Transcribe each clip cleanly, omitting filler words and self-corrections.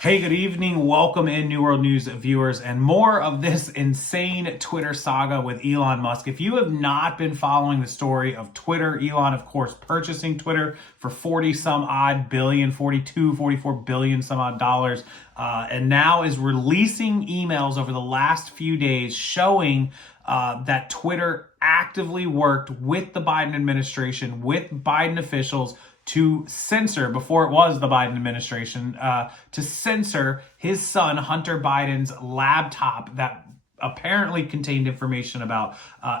Hey, good evening. Welcome in, New World News viewers, and more of this insane Twitter saga with Elon Musk. If you have not been following the story of Twitter, Elon, of course, purchasing Twitter for 40 some odd billion, 42, 44 billion some odd dollars, and now is releasing emails over the last few days showing that Twitter actively worked with the Biden administration, with Biden officials, to censor, before it was the Biden administration, to censor his son, Hunter Biden's laptop that apparently contained information about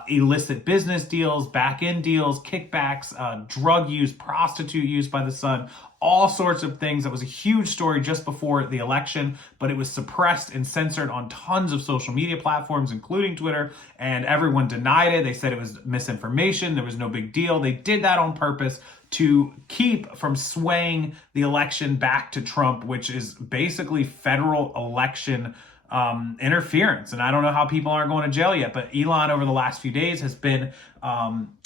illicit business deals, back-end deals, kickbacks, drug use, prostitute use by the son, all sorts of things. That was a huge story just before the election, but it was suppressed and censored on tons of social media platforms, including Twitter, and everyone denied it. They said it was misinformation. There was no big deal. They did that on purpose to keep from swaying the election back to Trump, which is basically federal election interference. And I don't know how people aren't going to jail yet, but Elon over the last few days has been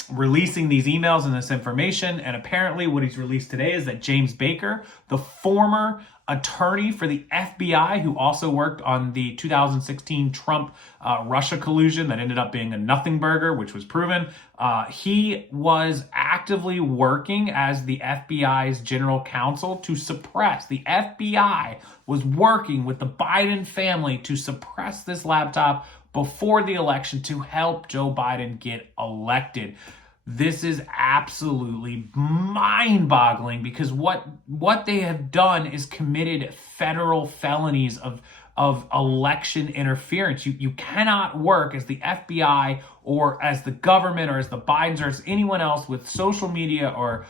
releasing these emails and this information. And apparently what he's released today is that James Baker, the former attorney for the FBI, who also worked on the 2016 Trump Russia collusion that ended up being a nothing burger, which was proven, he was actively working as the FBI's general counsel to suppress. The FBI was working with the Biden family to suppress this laptop before the election to help Joe Biden get elected. This is absolutely mind-boggling because what they have done is committed federal felonies of election interference. You cannot work as the FBI or as the government or as the Bidens or as anyone else with social media or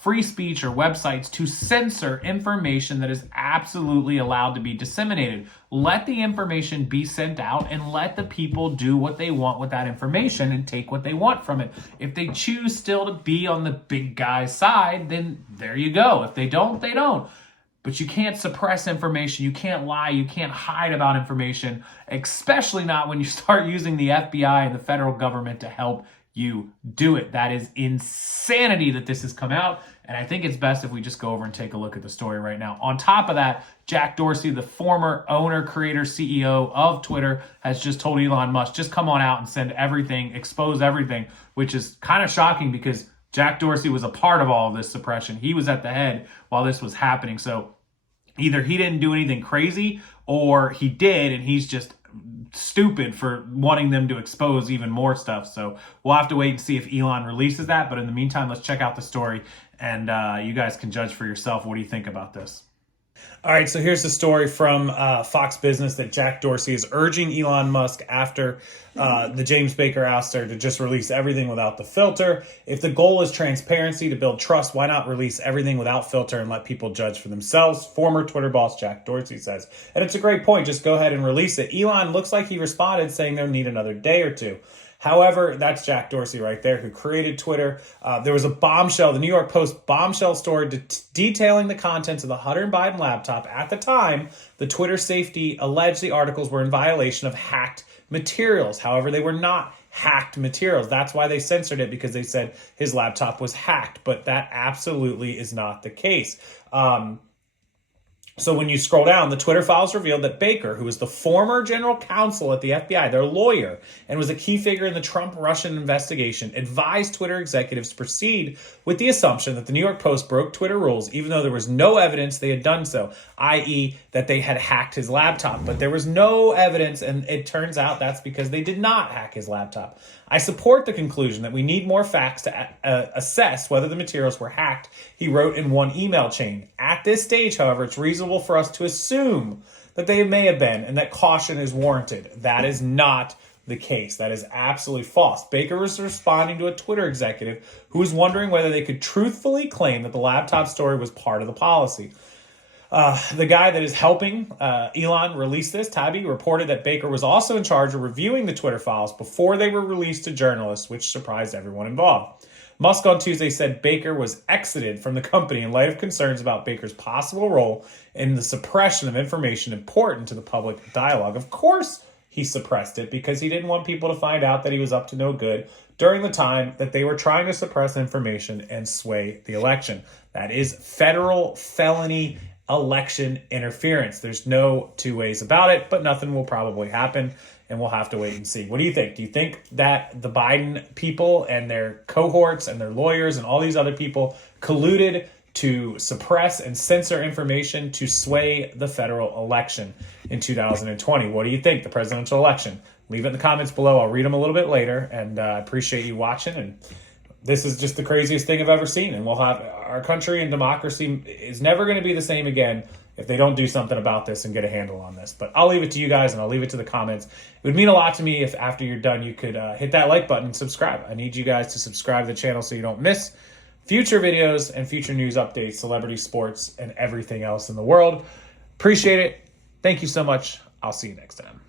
free speech or websites to censor information that is absolutely allowed to be disseminated. Let the information be sent out and let the people do what they want with that information and take what they want from it. If they choose still to be on the big guy's side, then there you go. If they don't, they don't. But you can't suppress information. You can't lie. You can't hide about information, especially not when you start using the FBI and the federal government to help you do it. That is insanity that this has come out. And I think it's best if we just go over and take a look at the story right now. On top of that, Jack Dorsey, the former owner, creator, CEO of Twitter, has just told Elon Musk, just come on out and send everything, expose everything, which is kind of shocking because Jack Dorsey was a part of all of this suppression. He was at the head while this was happening. So either he didn't do anything crazy or he did and he's just stupid for wanting them to expose even more stuff. So we'll have to wait and see if Elon releases that. But in the meantime, let's check out the story and you guys can judge for yourself. What do you think about this? All right, so here's the story from Fox Business that Jack Dorsey is urging Elon Musk after the James Baker ouster to just release everything without the filter. If the goal is transparency to build trust, why not release everything without filter and let people judge for themselves? Former Twitter boss Jack Dorsey says. And it's a great point. Just go ahead and release it. Elon looks like he responded saying they'll need another day or two. However, that's Jack Dorsey right there who created Twitter. There was a bombshell, the New York Post bombshell story detailing the contents of the Hunter Biden laptop. At the time, the Twitter safety alleged the articles were in violation of hacked materials. However, they were not hacked materials. That's why they censored it, because they said his laptop was hacked. But that absolutely is not the case. So when you scroll down, the Twitter files revealed that Baker, who was the former general counsel at the FBI, their lawyer, and was a key figure in the Trump-Russian investigation, advised Twitter executives to proceed with the assumption that the New York Post broke Twitter rules, even though there was no evidence they had done so, i.e. that they had hacked his laptop. But there was no evidence, and it turns out that's because they did not hack his laptop. I support the conclusion that we need more facts to assess whether the materials were hacked, he wrote in one email chain. At this stage, however, it's reasonable for us to assume that they may have been and that caution is warranted. That is not the case. That is absolutely false. Baker was responding to a Twitter executive who was wondering whether they could truthfully claim that the laptop story was part of the policy. The guy that is helping Elon release this, Tabi, reported that Baker was also in charge of reviewing the Twitter files before they were released to journalists, which surprised everyone involved. Musk on Tuesday said Baker was exited from the company in light of concerns about Baker's possible role in the suppression of information important to the public dialogue. Of course he suppressed it because he didn't want people to find out that he was up to no good during the time that they were trying to suppress information and sway the election. That is federal felony election interference. There's no two ways about it, but nothing will probably happen, and we'll have to wait and see. What do you think? Do you think that the Biden people and their cohorts and their lawyers and all these other people colluded to suppress and censor information to sway the federal election in 2020? What do you think? The presidential election? Leave it in the comments below. I'll read them a little bit later, and I appreciate you watching. And this is just the craziest thing I've ever seen. And we'll have our country and democracy is never going to be the same again if they don't do something about this and get a handle on this. But I'll leave it to you guys, and I'll leave it to the comments. It would mean a lot to me if after you're done, you could hit that like button and subscribe. I need you guys to subscribe to the channel so you don't miss future videos and future news updates, celebrity sports, and everything else in the world. Appreciate it. Thank you so much. I'll see you next time.